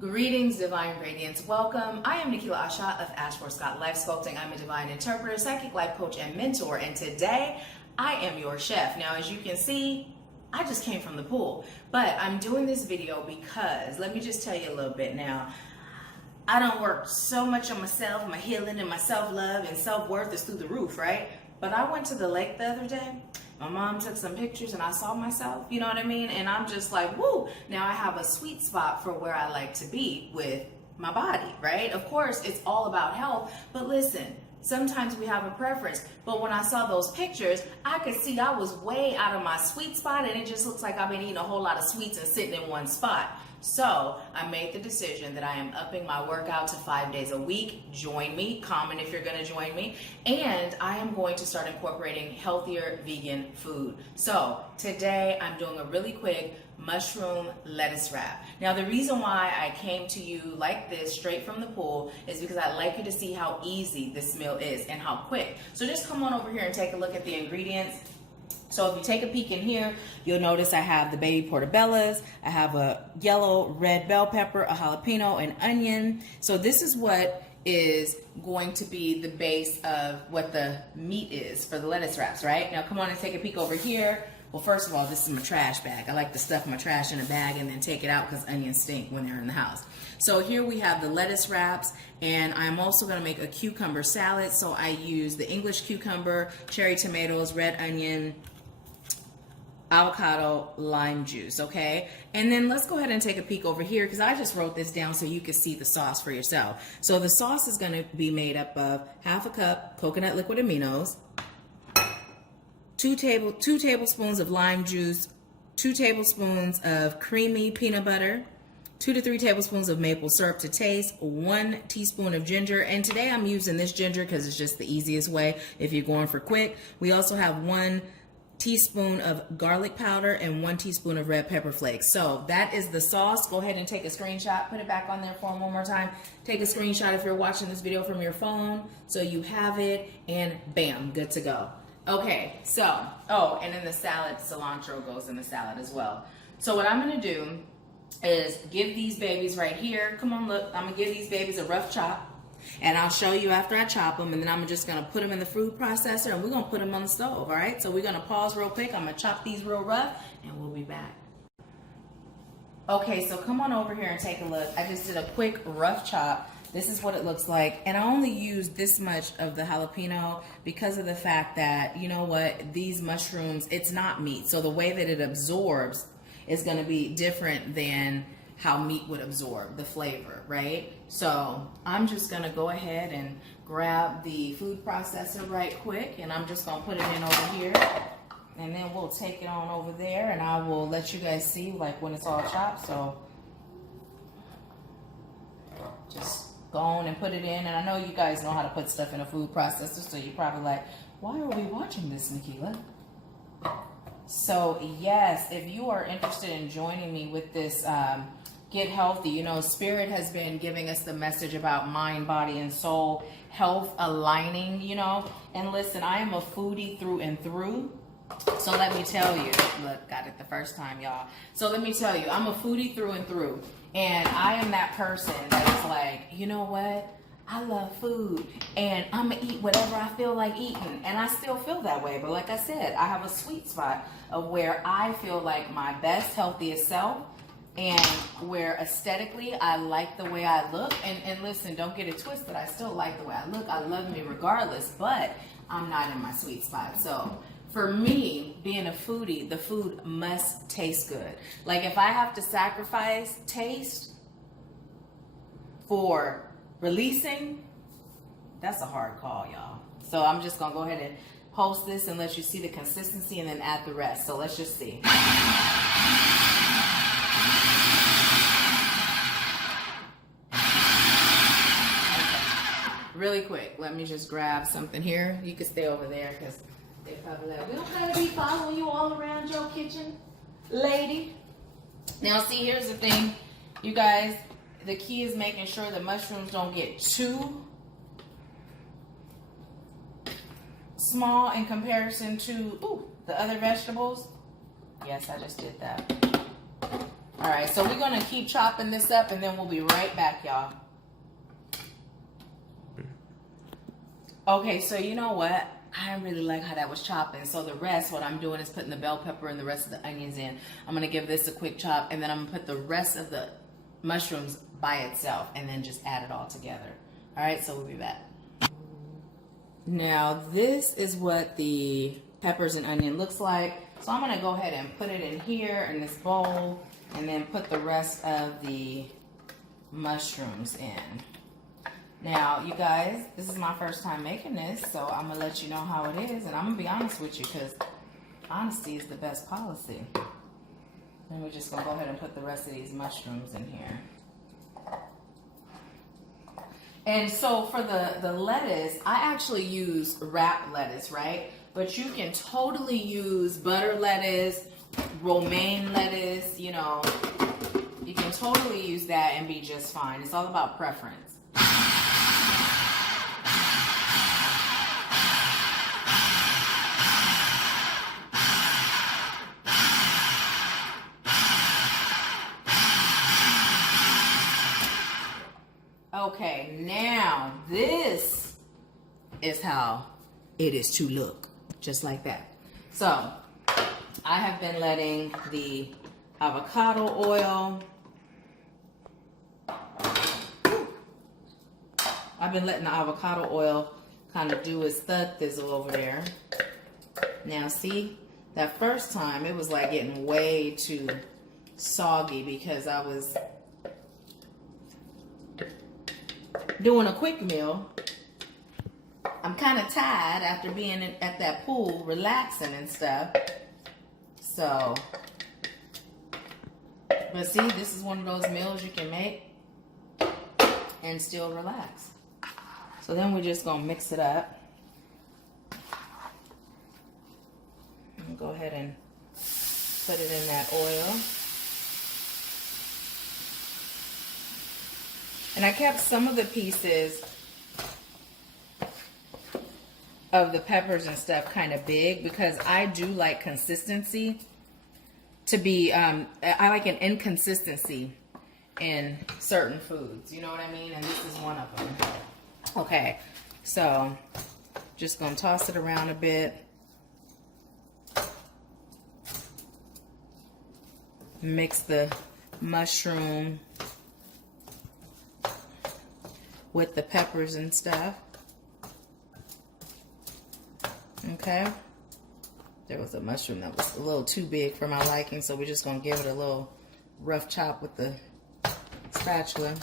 Greetings, Divine Radiance. Welcome. I am Nikila Asha of Ashford Scott Life Sculpting. I'm a divine interpreter, psychic life coach, and mentor. And today, I am your chef. Now, as you can see, I just came from the pool. But I'm doing this video because, let me just tell you a little bit now. I don't work so much on myself, my healing and my self-love and self-worth is through the roof, right? But I went to the lake the other day. My mom took some pictures and I saw myself, you know what I mean? And I'm just like, woo, now I have a sweet spot for where I like to be with my body, right? Of course, it's all about health, but listen, sometimes we have a preference. But when I saw those pictures, I could see I was way out of my sweet spot and it just looks like I've been eating a whole lot of sweets and sitting in one spot. So I made the decision that I am upping my workout to 5 days a week. Join me, comment if you're gonna join me. And I am going to start incorporating healthier vegan food. So today I'm doing a really quick mushroom lettuce wrap. Now the reason why I came to you like this straight from the pool is because I'd like you to see how easy this meal is and how quick. So just come on over here and take a look at the ingredients. So if you take a peek in here, you'll notice I have the baby portobellas, I have a yellow red bell pepper, a jalapeno, an onion. So this is what is going to be the base of what the meat is for the lettuce wraps, right? Now come on and take a peek over here. Well, first of all, this is my trash bag. I like to stuff my trash in a bag and then take it out because onions stink when they're in the house. So here we have the lettuce wraps, and I'm also gonna make a cucumber salad. So I use the English cucumber, cherry tomatoes, red onion, avocado, lime juice, okay? And then let's go ahead and take a peek over here because I just wrote this down so you can see the sauce for yourself. So the sauce is gonna be made up of half a cup coconut liquid aminos, 2 tablespoons of lime juice, 2 tablespoons of creamy peanut butter, 2 to 3 tablespoons of maple syrup to taste, 1 teaspoon of ginger. And today I'm using this ginger because it's just the easiest way if you're going for quick. We also have 1 teaspoon of garlic powder and 1 teaspoon of red pepper flakes. So that is the sauce. Go ahead and take a screenshot, put it back on there for them one more time. Take a screenshot if you're watching this video from your phone so you have it, and bam, good to go. Okay, so, oh, and then the salad, cilantro goes in the salad as well. So what I'm gonna do is give these babies right here, come on, look, I'm gonna give these babies a rough chop. And I'll show you after I chop them, and then I'm just gonna put them in the food processor and we're gonna put them on the stove, all right? So we're gonna pause real quick. I'm gonna chop these real rough and we'll be back. Okay, so come on over here and take a look. I just did a quick rough chop. This is what it looks like. And I only used this much of the jalapeno because of the fact that, you know what, these mushrooms, it's not meat. So the way that it absorbs is gonna be different than how meat would absorb the flavor, right? So I'm just gonna go ahead and grab the food processor right quick, and I'm just gonna put it in over here, and then we'll take it on over there, and I will let you guys see like when it's all chopped. So just go on and put it in, and I know you guys know how to put stuff in a food processor, so you're probably like, why are we watching this, Nikila? So yes, if you are interested in joining me with this Get Healthy, you know, Spirit has been giving us the message about mind, body, and soul health aligning, you know. And listen, I am a foodie through and through. So let me tell you, look, got it the first time, y'all. So let me tell you, I'm a foodie through and through. And I am that person that's like, you know what? I love food and I'm gonna eat whatever I feel like eating, and I still feel that way. But like I said, I have a sweet spot of where I feel like my best, healthiest self, and where aesthetically I like the way I look. And listen, don't get it twisted, I still like the way I look. I love me regardless, but I'm not in my sweet spot. So for me, being a foodie, the food must taste good. Like if I have to sacrifice taste for releasing, that's a hard call, y'all. So I'm just gonna go ahead and post this and let you see the consistency and then add the rest. So let's just see. Okay. Really quick, let me just grab something here. You can stay over there because they probably like, we don't gotta be following you all around your kitchen, lady. Now see, here's the thing, you guys. The key is making sure the mushrooms don't get too small in comparison to the other vegetables. Yes, I just did that. All right, so we're gonna keep chopping this up and then we'll be right back, y'all. Okay, so you know what? I really like how that was chopping. So the rest, what I'm doing is putting the bell pepper and the rest of the onions in. I'm gonna give this a quick chop and then I'm gonna put the rest of the mushrooms by itself and then just add it all together. All right, so we'll be back. Now this is what the peppers and onion looks like. So I'm gonna go ahead and put it in here in this bowl and then put the rest of the mushrooms in. Now, you guys, this is my first time making this, so I'm gonna let you know how it is, and I'm gonna be honest with you because honesty is the best policy. And we're just gonna go ahead and put the rest of these mushrooms in here. And so for the lettuce, I actually use wrapped lettuce, right? But you can totally use butter lettuce, romaine lettuce, you know. You can totally use that and be just fine. It's all about preference. Okay, now this is how it is to look, just like that. So I have been letting the avocado oil, kind of do its thug thizzle over there. Now see, that first time it was like getting way too soggy because I was doing a quick meal. I'm kind of tired after being at that pool, relaxing and stuff. So, but see, this is one of those meals you can make and still relax. So then we're just gonna mix it up. And go ahead and put it in that oil. And I kept some of the pieces of the peppers and stuff kind of big because I do like consistency to be, I like an inconsistency in certain foods, you know what I mean? And this is one of them. Okay, so just gonna toss it around a bit. Mix the mushroom with the peppers and stuff. Okay. There was a mushroom that was a little too big for my liking, so we're just gonna give it a little rough chop with the spatula.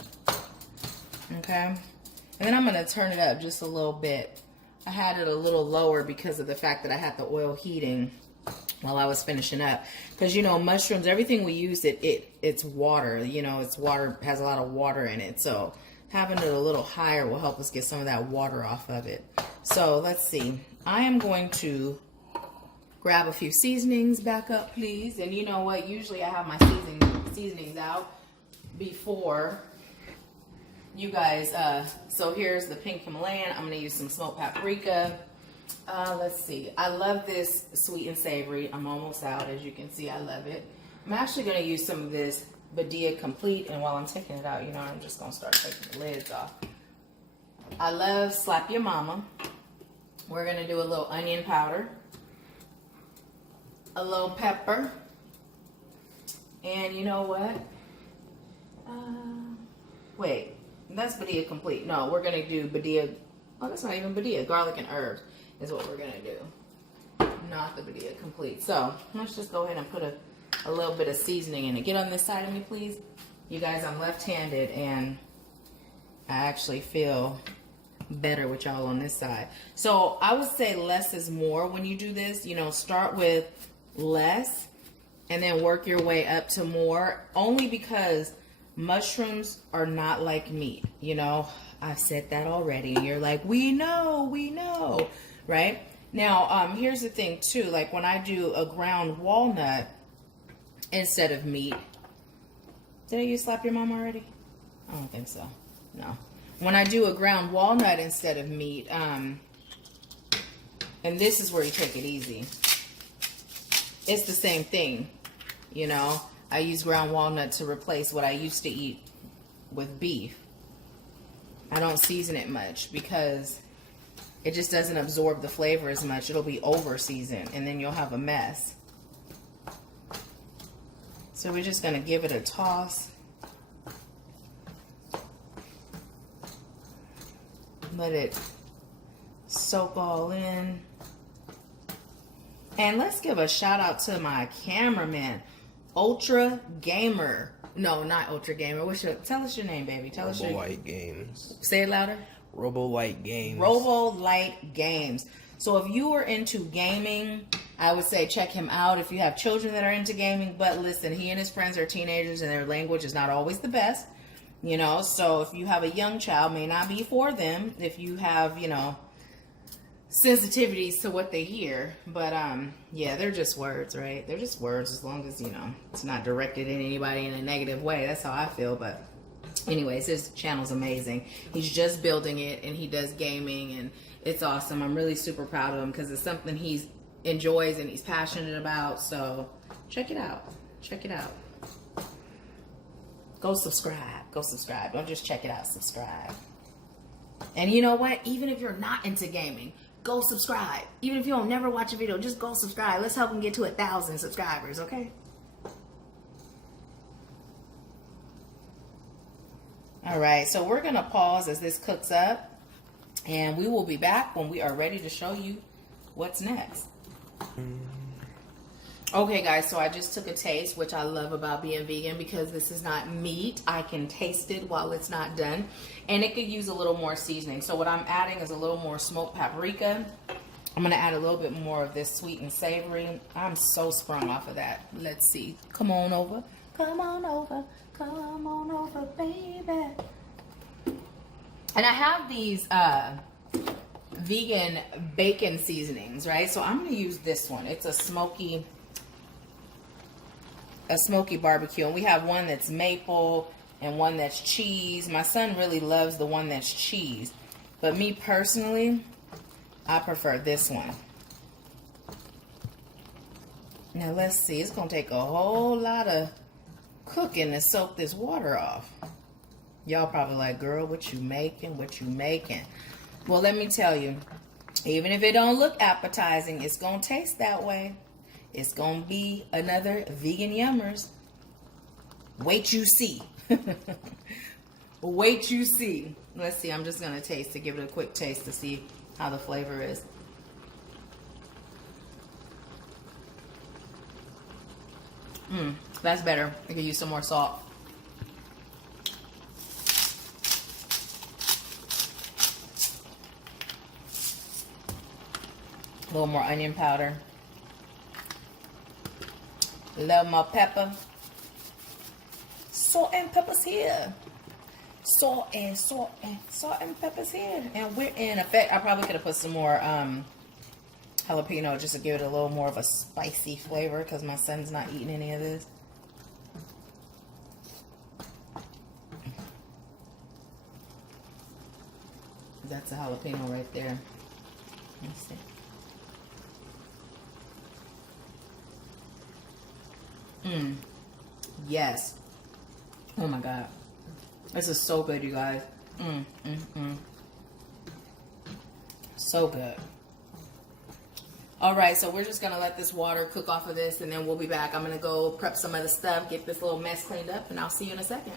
Okay. And then I'm gonna turn it up just a little bit. I had it a little lower because of the fact that I had the oil heating while I was finishing up. Because you know, mushrooms, everything we use, it's water. You know, it's water, has a lot of water in it. So having it a little higher will help us get some of that water off of it. So let's see. I am going to grab a few seasonings back up, please. And you know what? Usually I have my seasonings out before you guys. So here's the pink Himalayan. I'm going to use some smoked paprika. Let's see. I love this sweet and savory. I'm almost out. As you can see, I love it. I'm actually going to use some of this Badia Complete, and while I'm taking it out, you know, I'm just gonna start taking the lids off. I love Slap Your Mama. We're gonna do a little onion powder, a little pepper, and you know what? Wait, that's Badia Complete. No, we're gonna do Badia. Oh, that's not even Badia. Garlic and herbs is what we're gonna do, not the Badia Complete. So let's just go ahead and put a little bit of seasoning in it. Get on this side of me, please. You guys, I'm left-handed, and I actually feel better with y'all on this side. So I would say less is more when you do this. You know, start with less and then work your way up to more, only because mushrooms are not like meat. You know, I've said that already, and you're like, we know, right? Now, here's the thing too, like when I do a ground walnut instead of meat. Did I use Slap Your Mom already? I don't think so. No. When I do a ground walnut instead of meat, and this is where you take it easy. It's the same thing, you know. I use ground walnut to replace what I used to eat with beef. I don't season it much because it just doesn't absorb the flavor as much. It'll be over seasoned and then you'll have a mess. So we're just going to give it a toss. Let it soak all in. And let's give a shout out to my cameraman, Ultra Gamer. No, not Ultra Gamer. Tell us your name, baby. Tell us your name. Robo-Light Games. Say it louder. Robo-Light Games. Robo-Light Games. So if you are into gaming, I would say check him out if you have children that are into gaming. But listen, he and his friends are teenagers and their language is not always the best. You know, so if you have a young child, may not be for them. If you have, you know, sensitivities to what they hear. But yeah, they're just words, right? They're just words, as long as, you know, it's not directed at anybody in a negative way. That's how I feel. But anyways, his channel's amazing. He's just building it and he does gaming and it's awesome. I'm really super proud of him because it's something he enjoys and he's passionate about. So check it out. Check it out. Go subscribe. Go subscribe. Don't just check it out. Subscribe. And you know what? Even if you're not into gaming, go subscribe. Even if you don't never watch a video, just go subscribe. Let's help him get to 1,000 subscribers, okay? All right, so we're going to pause as this cooks up. And we will be back when we are ready to show you what's next. Okay, guys, so I just took a taste, which I love about being vegan because this is not meat. I can taste it while it's not done. And it could use a little more seasoning. So what I'm adding is a little more smoked paprika. I'm going to add a little bit more of this sweet and savory. I'm so sprung off of that. Let's see. Come on over. Come on over. Come on over, baby. And I have these vegan bacon seasonings, right? So I'm going to use this one. It's a smoky barbecue. And we have one that's maple and one that's cheese. My son really loves the one that's cheese. But me personally, I prefer this one. Now let's see. It's going to take a whole lot of cooking to soak this water off. Y'all probably like, girl, what you making? What you making? Well, let me tell you, even if it don't look appetizing, it's going to taste that way. It's going to be another vegan yummers. Wait, you see. Wait, you see. Let's see. I'm just going to taste to give it a quick taste to see how the flavor is. That's better. I could use some more salt. A little more onion powder. A little more pepper. Salt and pepper's here. Salt and pepper's here. And we're in effect. I probably could have put some more jalapeno just to give it a little more of a spicy flavor because my son's not eating any of this. That's a jalapeno right there. Let's see. Yes. Oh my God. This is so good, you guys. So good. All right, so we're just going to let this water cook off of this, and then we'll be back. I'm going to go prep some other stuff, get this little mess cleaned up, and I'll see you in a second.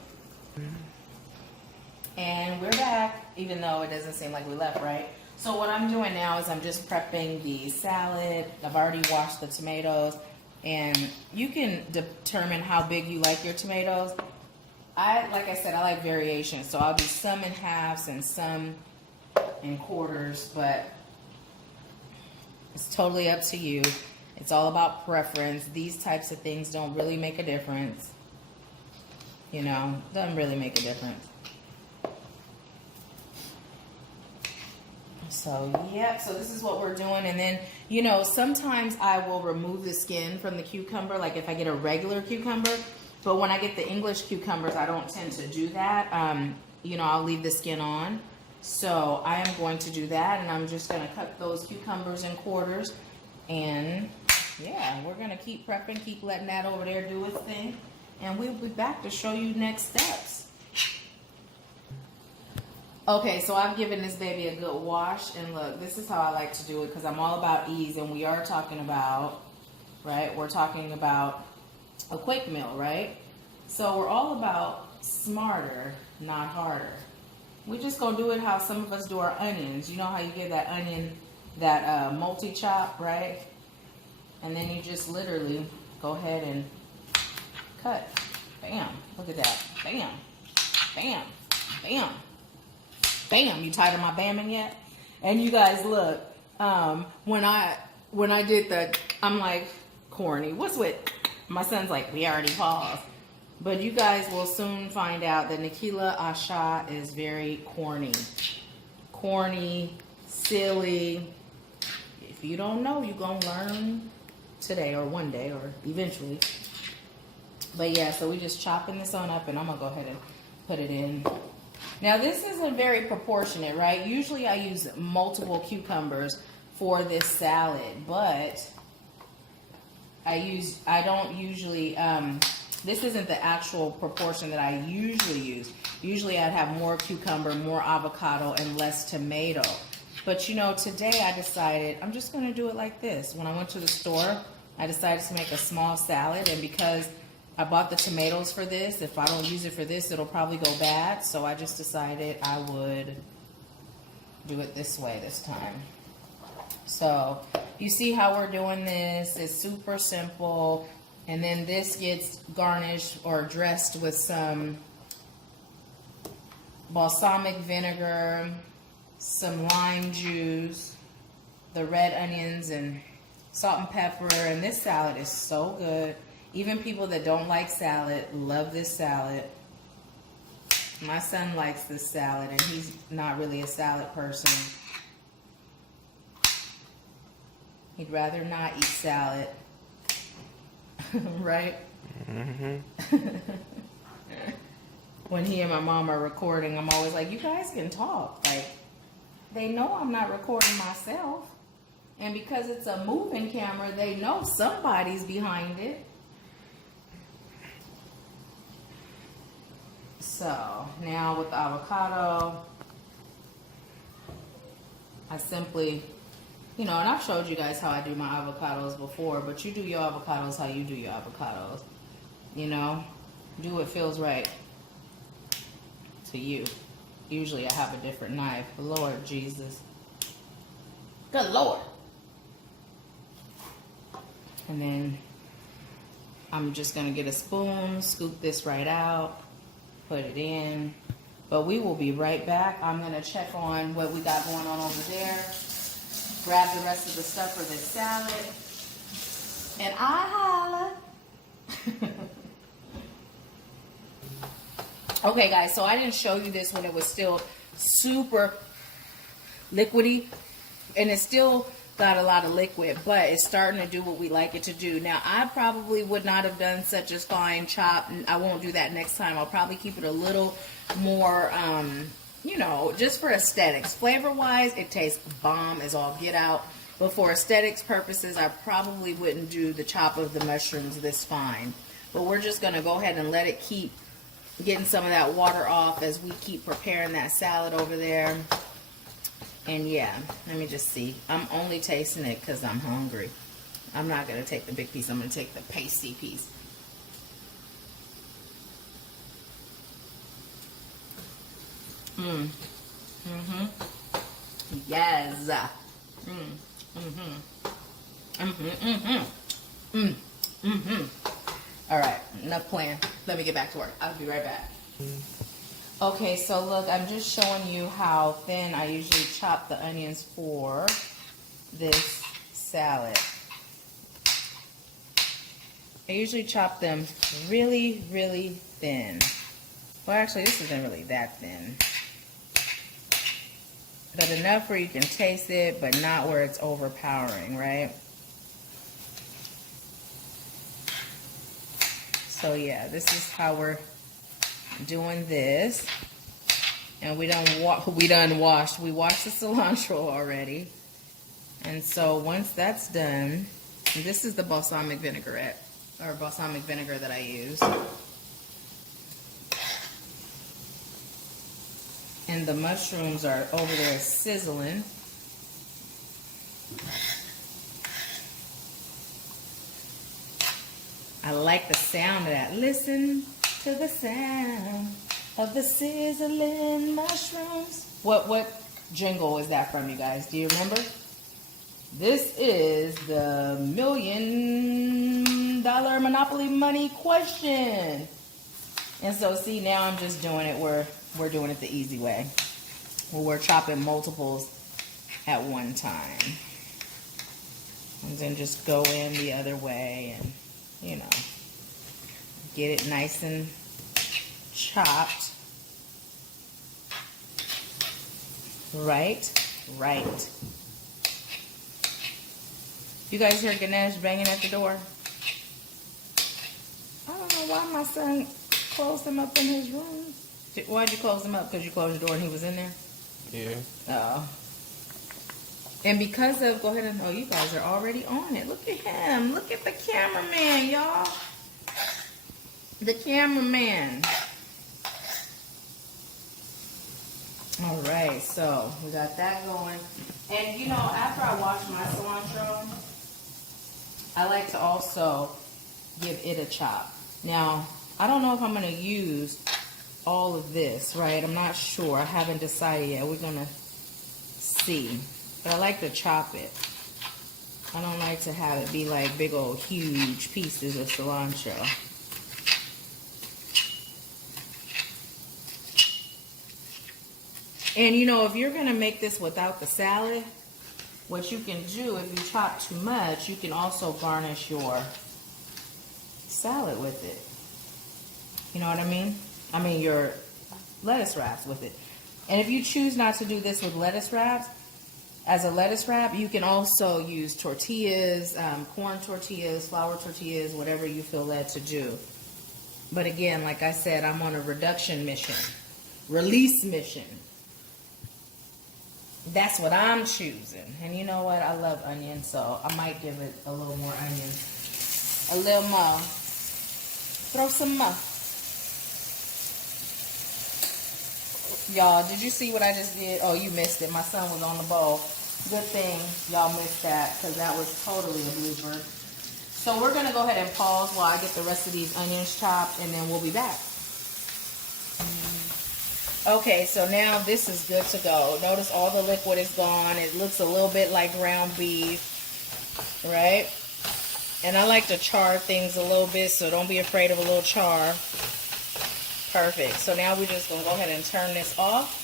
And we're back, even though it doesn't seem like we left, right? So what I'm doing now is I'm just prepping the salad. I've already washed the tomatoes. And you can determine how big you like your tomatoes. Like I said, I like variation. So I'll do some in halves and some in quarters, but it's totally up to you. It's all about preference. These types of things don't really make a difference. You know, doesn't really make a difference. So, yeah, so this is what we're doing. And then, you know, sometimes I will remove the skin from the cucumber, like if I get a regular cucumber. But when I get the English cucumbers, I don't tend to do that. You know, I'll leave the skin on. So I am going to do that. And I'm just going to cut those cucumbers in quarters. And, yeah, we're going to keep prepping, keep letting that over there do its thing. and we'll be back to show you next steps. Okay, so I've given this baby a good wash, and look, this is how I like to do it because I'm all about ease, and we are talking about, right? We're talking about a quick meal, right? So we're all about smarter, not harder. We just gonna do it how some of us do our onions. You know how you get that onion, that multi-chop, right? And then you just literally go ahead and cut. Bam, look at that. Bam, bam, bam. Bam, you tired of my bamming yet? And you guys look, when I did the, I'm like, corny, what's with, my son's like, we already paused. But you guys will soon find out that Nikila Asha is very corny. Corny, silly. If you don't know, you're going to learn today or one day or eventually. But yeah, so we just chopping this on up, and I'm going to go ahead and put it in. Now this isn't very proportionate, right? Usually I use multiple cucumbers for this salad, but I don't usually, this isn't the actual proportion that I usually use. Usually I'd have more cucumber, more avocado, and less tomato. But you know, today I decided I'm just going to do it like this. When I went to the store, I decided to make a small salad, and because I bought the tomatoes for this, if I don't use it for this, it'll probably go bad. So I just decided I would do it this way this time. So you see how we're doing this. It's super simple. And then this gets garnished or dressed with some balsamic vinegar, some lime juice, the red onions, and salt and pepper. And this salad is so good. Even people that don't like salad love this salad. My son likes this salad, and he's not really a salad person. He'd rather not eat salad. Right? Mm-hmm. When he and my mom are recording, I'm always like, you guys can talk. Like, they know I'm not recording myself. And because it's a moving camera, they know somebody's behind it. So now with the avocado, I simply, you know, and I've showed you guys how I do my avocados before, but you do your avocados how you do your avocados. You know, do what feels right to you. Usually I have a different knife. Lord Jesus. Good Lord. And then I'm just going to get a spoon, scoop this right out. Put it in. But we will be right back. I'm going to check on what we got going on over there. Grab the rest of the stuff for this salad. And I holla. Okay, guys. So I didn't show you this when it was still super liquidy. And it's still got a lot of liquid, but it's starting to do what we like it to do. Now, I probably would not have done such a fine chop. I won't do that next time. I'll probably keep it a little more, you know, just for aesthetics. Flavor-wise, it tastes bomb as all get out. But for aesthetics purposes, I probably wouldn't do the chop of the mushrooms this fine. But we're just going to go ahead and let it keep getting some of that water off as we keep preparing that salad over there. And yeah, let me just see. I'm only tasting it because I'm hungry. I'm not going to take the big piece. I'm going to take the pasty piece. Yes. All right, enough playing. Let me get back to work. I'll be right back. Okay, so look, I'm just showing you how thin I usually chop the onions for this salad. I usually chop them really, really thin. Well, actually, this isn't really that thin. But enough where you can taste it, but not where it's overpowering, right? So yeah, this is how we're doing this. And we washed the cilantro already. And so once that's done, and this is the balsamic vinaigrette or balsamic vinegar that I use. And the mushrooms are over there sizzling. I like the sound of that. Listen to the sound of the sizzling mushrooms. What jingle is that from, you guys? Do you remember? This is the $1 million Monopoly money question. And so, see, now I'm just doing it. We're doing it the easy way. Where we're chopping multiples at one time. And then just go in the other way and, you know, get it nice and chopped. Right. You guys hear Ganesh banging at the door? I don't know why my son closed him up in his room. Why'd you close him up? Because you closed your door and he was in there? Yeah. Oh. And because of, go ahead and, oh, you guys are already on it. Look at him. Look at the cameraman, y'all. The cameraman. All right, so we got that going. And, you know, after I wash my cilantro, I like to also give it a chop. Now, I don't know if I'm going to use all of this, right? I'm not sure. I haven't decided yet. We're going to see. But I like to chop it. I don't like to have it be like big old huge pieces of cilantro. And you know, if you're going to make this without the salad, what you can do, if you chop too much, you can also garnish your salad with it. You know what I mean? I mean your lettuce wraps with it. And if you choose not to do this with lettuce wraps, as a lettuce wrap, you can also use tortillas, corn tortillas, flour tortillas, whatever you feel led to do. But again, like I said, I'm on a reduction mission, release mission. That's what I'm choosing. And you know what? I love onion, so I might give it a little more onion. A little more. Throw some more. Y'all, did you see what I just did? Oh, you missed it. My son was on the bowl. Good thing y'all missed that, because that was totally a blooper. So we're going to go ahead and pause while I get the rest of these onions chopped, and then we'll be back. Okay, so now this is good to go. Notice all the liquid is gone. It looks a little bit like ground beef, right? And I like to char things a little bit, so don't be afraid of a little char. Perfect. So now we're just going to go ahead and turn this off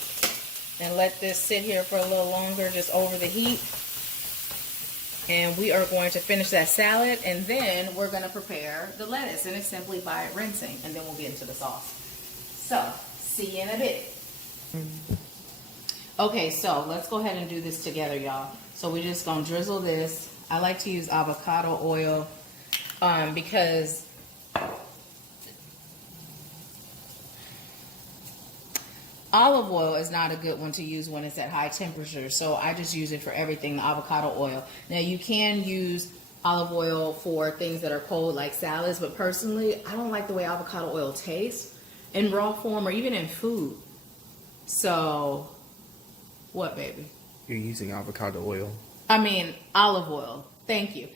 and let this sit here for a little longer, just over the heat. And we are going to finish that salad, and then we're going to prepare the lettuce, and it's simply by rinsing, and then we'll get into the sauce. So, see you in a bit. Okay, so let's go ahead and do this together, y'all. So we're just going to drizzle this. I like to use avocado oil because olive oil is not a good one to use when it's at high temperature, so I just use it for everything, the avocado oil. Now, you can use olive oil for things that are cold, like salads, but personally, I don't like the way avocado oil tastes in raw form or even in food. So, what, baby? You're using avocado oil. I mean, olive oil. Thank you.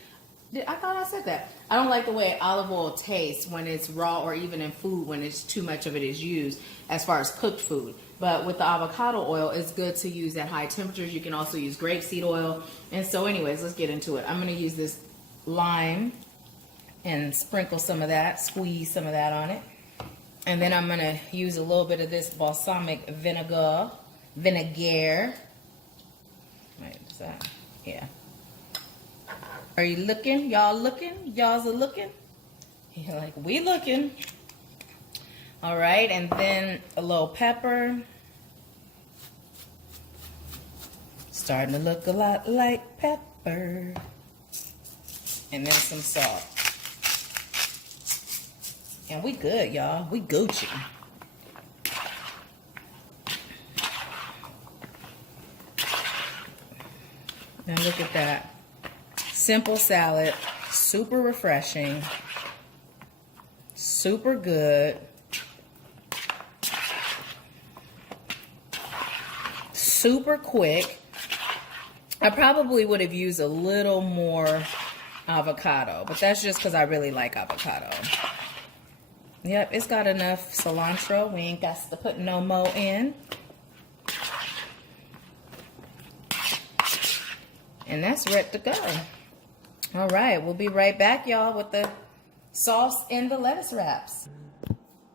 I thought I said that. I don't like the way olive oil tastes when it's raw or even in food when it's too much of it is used as far as cooked food. But with the avocado oil, it's good to use at high temperatures. You can also use grapeseed oil. And so anyways, let's get into it. I'm going to use this lime and sprinkle some of that, squeeze some of that on it. And then I'm going to use a little bit of this balsamic vinegar. Wait, is that? Yeah. Are you looking? Y'all looking? Y'all's are looking? You're like, we looking. All right, and then a little pepper. Starting to look a lot like pepper. And then some salt. And we good, y'all. We Gucci. Now look at that. Simple salad, super refreshing, super good. super quick. I probably would have used a little more avocado, but that's just because I really like avocado. Yep, it's got enough cilantro. We ain't got to put no more in. And that's ready to go. All right, we'll be right back, y'all, with the sauce and the lettuce wraps.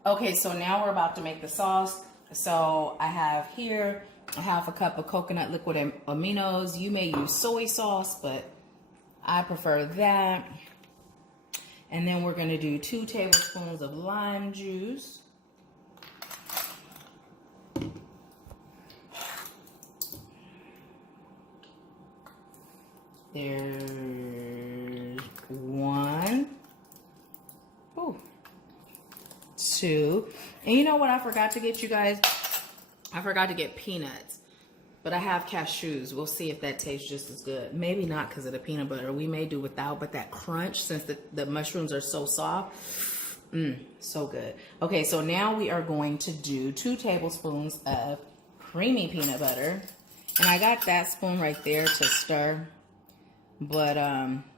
Okay, so now we're about to make the sauce. So I have here a half a cup of coconut liquid aminos. You may use soy sauce, but I prefer that. And then we're gonna do 2 tablespoons of lime juice. There's 1, 2, and you know what I forgot to get you guys? I forgot to get peanuts, but I have cashews. We'll see if that tastes just as good. Maybe not because of the peanut butter. We may do without, but that crunch, since the mushrooms are so soft, so good. Okay, so now we are going to do 2 tablespoons of creamy peanut butter, and I got that spoon right there to stir, but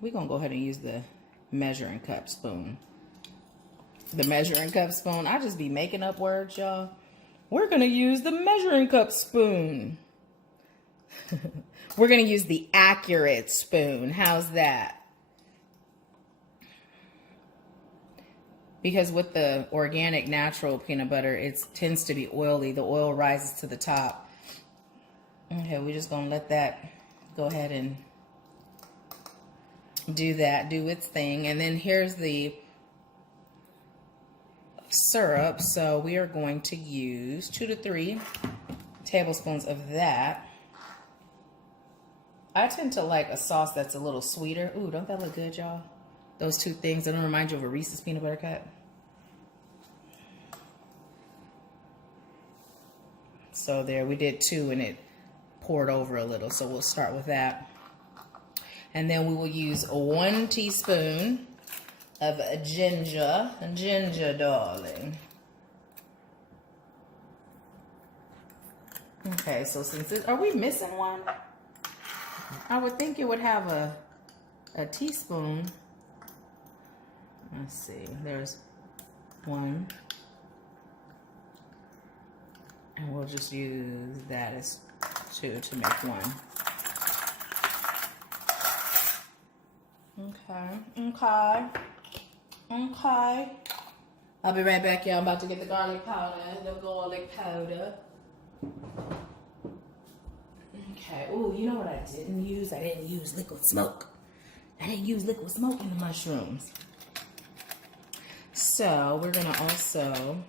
we're gonna go ahead and use the measuring cup spoon. The measuring cup spoon. I just be making up words, y'all. We're gonna use the measuring cup spoon. We're gonna use the accurate spoon. How's that? Because with the organic natural peanut butter, it tends to be oily. The oil rises to the top. Okay, we're just gonna let that go ahead and do its thing. And then here's the syrup. So we are going to use 2 to 3 tablespoons of that. I tend to like a sauce that's a little sweeter. Ooh, don't that look good, y'all? Those 2 things. Doesn't it remind you of a Reese's peanut butter cup? So there, we did 2 and it poured over a little. So we'll start with that. And then we will use 1 teaspoon of ginger, darling. Okay, so since are we missing one? I would think it would have a teaspoon. Let's see, there's 1. And we'll just use that as 2 to make 1. Okay. I'll be right back, y'all. I'm about to get the garlic powder. Okay. Ooh, you know what I didn't use? I didn't use liquid smoke. I didn't use liquid smoke in the mushrooms. So we're gonna also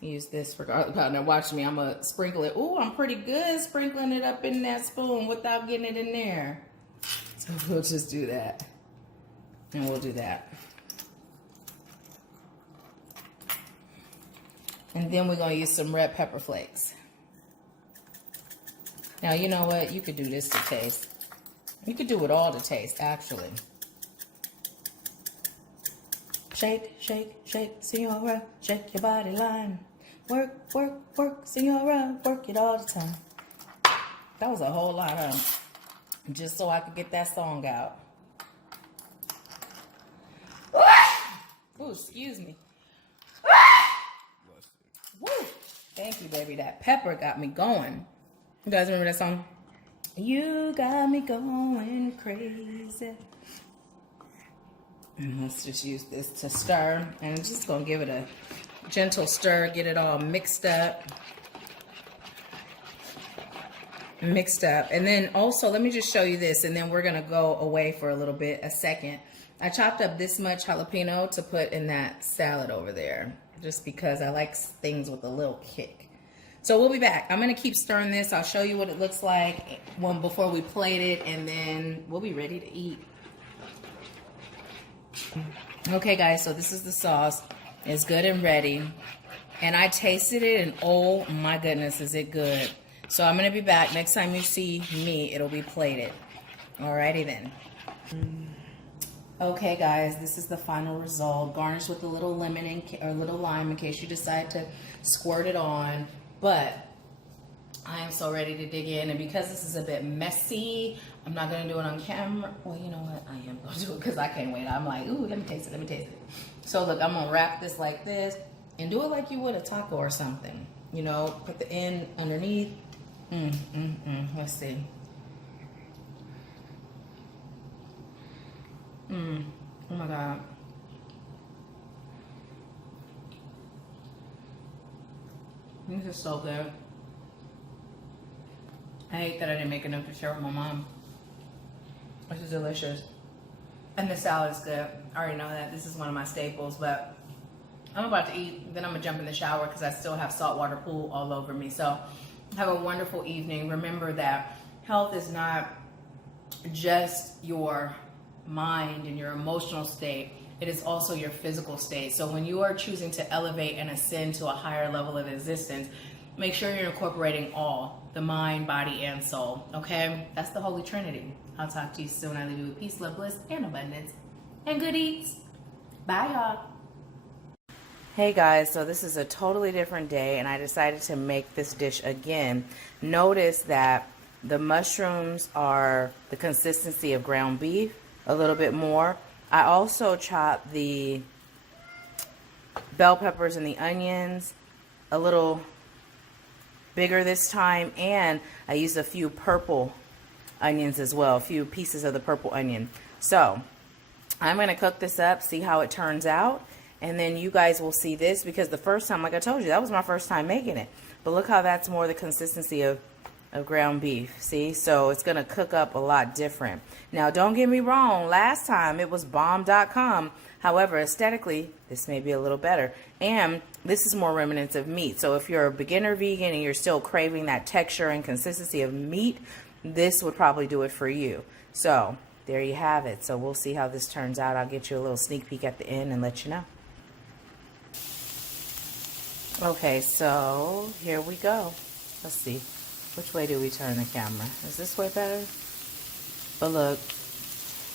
use this for garlic powder. Now watch me. I'm gonna sprinkle it. Ooh, I'm pretty good sprinkling it up in that spoon without getting it in there. So we'll just do that. And we'll do that. And then we're gonna use some red pepper flakes. Now, you know what? You could do this to taste. You could do it all to taste, actually. Shake, shake, shake, senora. Shake your body line. Work, work, work, senora. Work it all the time. That was a whole lot of just so I could get that song out. Ooh, excuse me. Woo! Thank you, baby. That pepper got me going. You guys remember that song? You got me going crazy. And let's just use this to stir. And I'm just going to give it a gentle stir. Get it all mixed up. And then also, let me just show you this. And then we're going to go away for a second. I chopped up this much jalapeno to put in that salad over there. Just because I like things with a little kick. So we'll be back. I'm going to keep stirring this. I'll show you what it looks like before we plate it. And then we'll be ready to eat. Okay, guys. So this is the sauce. It's good and ready. And I tasted it. And oh, my goodness, is it good. So I'm going to be back. Next time you see me, it'll be plated. Alrighty then. Okay, guys, this is the final result. Garnish with a little lemon or a little lime in case you decide to squirt it on. But I am so ready to dig in, and because this is a bit messy, I'm not gonna do it on camera. Well, you know what? I am gonna do it because I can't wait. I'm like, ooh, let me taste it, let me taste it. So look, I'm gonna wrap this like this and do it like you would a taco or something. You know, put the end underneath. Let's see. Oh my God. This is so good. I hate that I didn't make enough to share with my mom. This is delicious. And the salad is good. I already know that. This is one of my staples, but I'm about to eat. Then I'm gonna jump in the shower because I still have saltwater pool all over me. So have a wonderful evening. Remember that health is not just your mind and your emotional state. It is also your physical state. So when you are choosing to elevate and ascend to a higher level of existence, make sure you're incorporating all, the mind, body, and soul, okay? That's the Holy Trinity. I'll talk to you soon. I leave you with peace, love, bliss, and abundance, and good eats. Bye, y'all. Hey guys, so this is a totally different day, and I decided to make this dish again. Notice that the mushrooms are the consistency of ground beef, a little bit more. I also chopped the bell peppers and the onions a little bigger this time, and I used a few purple onions as well, a few pieces of the purple onion. So I'm going to cook this up, see how it turns out, and then you guys will see this, because the first time, like I told you, that was my first time making it. But look how that's more the consistency of ground beef. See, so it's going to cook up a lot different. Now don't get me wrong, last time it was bomb.com. However, aesthetically, this may be a little better. And this is more remnants of meat. So if you're a beginner vegan and you're still craving that texture and consistency of meat, this would probably do it for you. So there you have it. So we'll see how this turns out. I'll get you a little sneak peek at the end and let you know. Okay, so here we go. Let's see. Which way do we turn the camera? Is this way better? But look.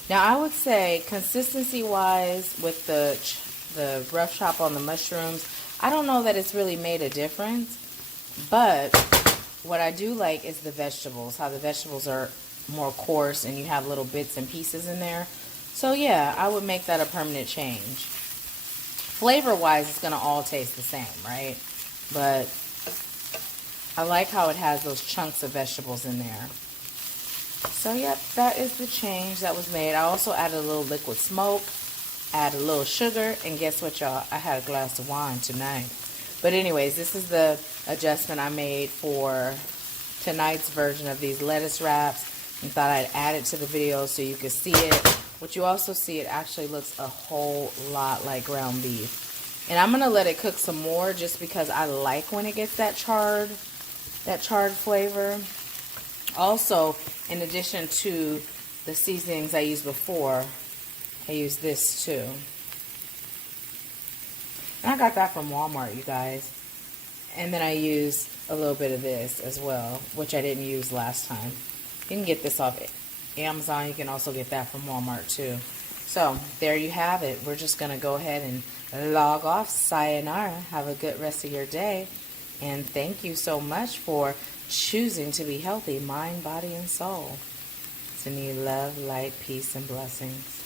Now I would say consistency-wise with the rough chop on the mushrooms, I don't know that it's really made a difference. But what I do like is the vegetables, how the vegetables are more coarse and you have little bits and pieces in there. So yeah, I would make that a permanent change. Flavor-wise, it's going to all taste the same, right? But I like how it has those chunks of vegetables in there. So yep, that is the change that was made. I also added a little liquid smoke, added a little sugar, and guess what, y'all? I had a glass of wine tonight. But anyways, this is the adjustment I made for tonight's version of these lettuce wraps, and thought I'd add it to the video so you could see it. But you also see it actually looks a whole lot like ground beef. And I'm going to let it cook some more just because I like when it gets that charred flavor. Also, in addition to the seasonings I used before, I used this too. And I got that from Walmart, you guys. And then I used a little bit of this as well, which I didn't use last time. You can get this off Amazon. You can also get that from Walmart too. So there you have it. We're just going to go ahead and log off. Sayonara. Have a good rest of your day. And thank you so much for choosing to be healthy, mind, body, and soul. Sending you love, light, peace, and blessings.